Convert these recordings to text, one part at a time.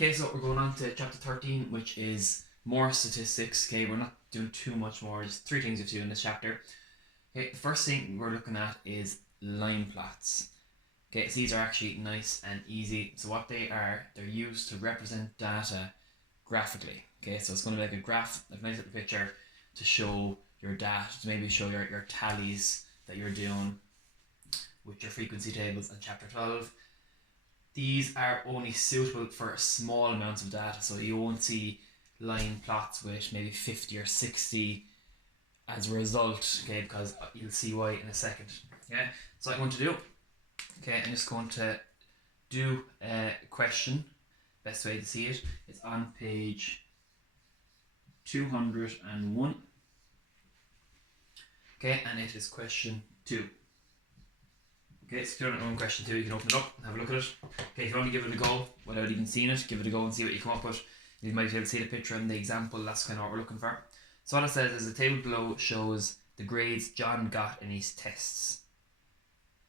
Okay, so we're going on to chapter 13, which is more statistics. Okay, we're not doing too much more, just 3 things to do in this chapter. Okay, the first thing we're looking at is line plots. Okay, so these are actually nice and easy. So what they are, they're used to represent data graphically. Okay, so it's going to be like a graph, like a nice little picture to show your data, to maybe show your tallies that you're doing with your frequency tables in chapter 12. These are only suitable for small amounts of data, so you won't see line plots with maybe 50 or 60 as a result, okay, because you'll see why in a second. Okay, so what I'm going to do, okay, I'm just going to do a question. Best way to see it is on page 201. Okay, and it is question 2. Okay, so if you're on question 2, you can open it up and have a look at it. Okay, if you want to give it a go without even seeing it, give it a go and see what you come up with. You might be able to see the picture and the example, that's kind of what we're looking for. So what it says is the table below shows the grades John got in his tests.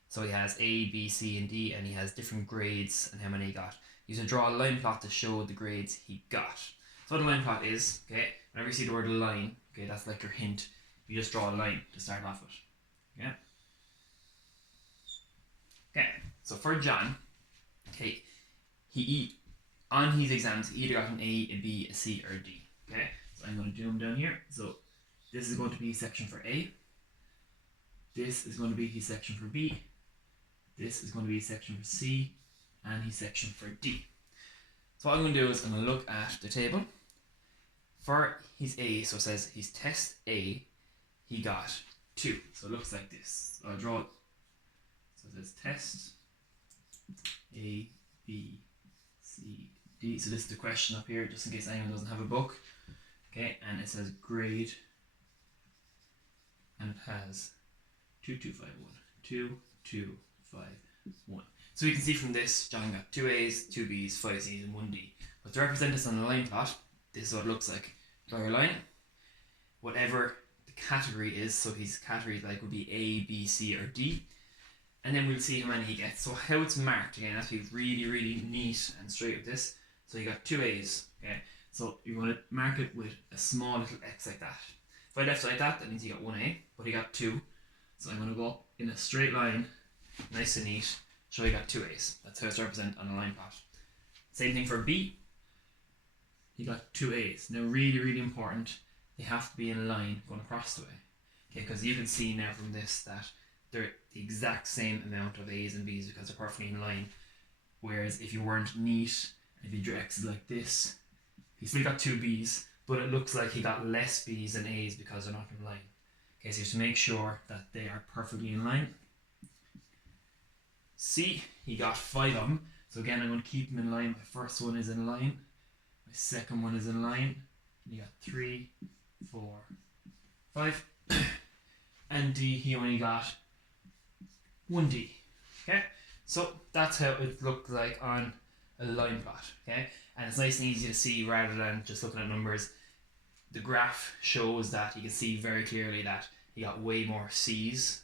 So he has A, B, C and D, and he has different grades and how many he got. You should draw a line plot to show the grades he got. So what a line plot is, okay, whenever you see the word line, okay, that's like your hint. You just draw a line to start off with. Okay? Okay, so for John, okay, on his exams, he either got an A, a B, a C, or a D. Okay, so I'm going to zoom down here. So this is going to be his section for A. This is going to be his section for B. This is going to be his section for C, and his section for D. So what I'm going to do is I'm going to look at the table. For his A, so it says his test A, he got 2. So it looks like this. So I'll draw it. So it says test A, B, C, D. So this is the question up here, just in case anyone doesn't have a book. Okay, and it says grade, and it has 2251. 2251. So we can see from this, John got 2 A's, 2 B's, 5 C's, and 1 D. But to represent this on a line plot, this is what it looks like. Draw your line. Whatever the category is, so his categories like would be A, B, C, or D. And then we'll see how many he gets. So how it's marked, again, that's to be really, really neat and straight with this. So you got 2 A's, okay? So you want to mark it with a small little X like that. If I left it like that, that means he got 1 A, but he got 2. So I'm going to go in a straight line, nice and neat, show he got 2 A's. That's how it's represented on a line plot. Same thing for B. He got 2 A's. Now really, really important, they have to be in line going across the way. Okay, because you can see now from this that they're the exact same amount of A's and B's because they're perfectly in line. Whereas if you weren't neat, if you drew X's like this, he still got 2 B's, but it looks like he got less B's than A's because they're not in line. Okay, so you have to make sure that they are perfectly in line. C, he got 5 of them. So again, I'm going to keep them in line. My first one is in line. My second one is in line. You got 3, 4, 5. And D, he only got 1 D. Okay, so that's how it looked like on a line plot. Okay, and it's nice and easy to see rather than just looking at numbers. The graph shows that you can see very clearly that he got way more C's.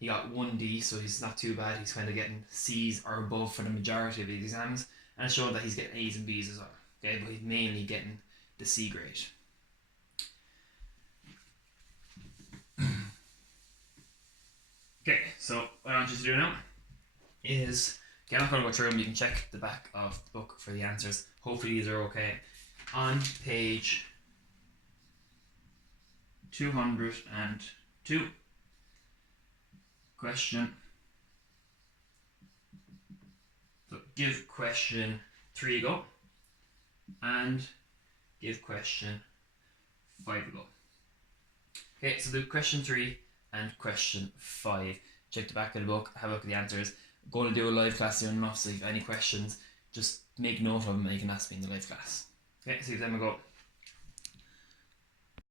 He got 1 D, so he's not too bad. He's kind of getting C's or above for the majority of the exams, and it showed that he's getting A's and B's as well. Okay, but he's mainly getting the C grade. Okay, so what I want you to do now is, okay, I'm not going to go through them, you can check the back of the book for the answers. Hopefully these are okay. On page 202, question, so give question 3 a go, and give question 5 a go. Okay, so do question 3 and question 5. Check the back of the book, have a look at the answers. I'm going to do a live class soon enough, so if you have any questions, just make note of them and you can ask me in the live class. Okay, so give them a go.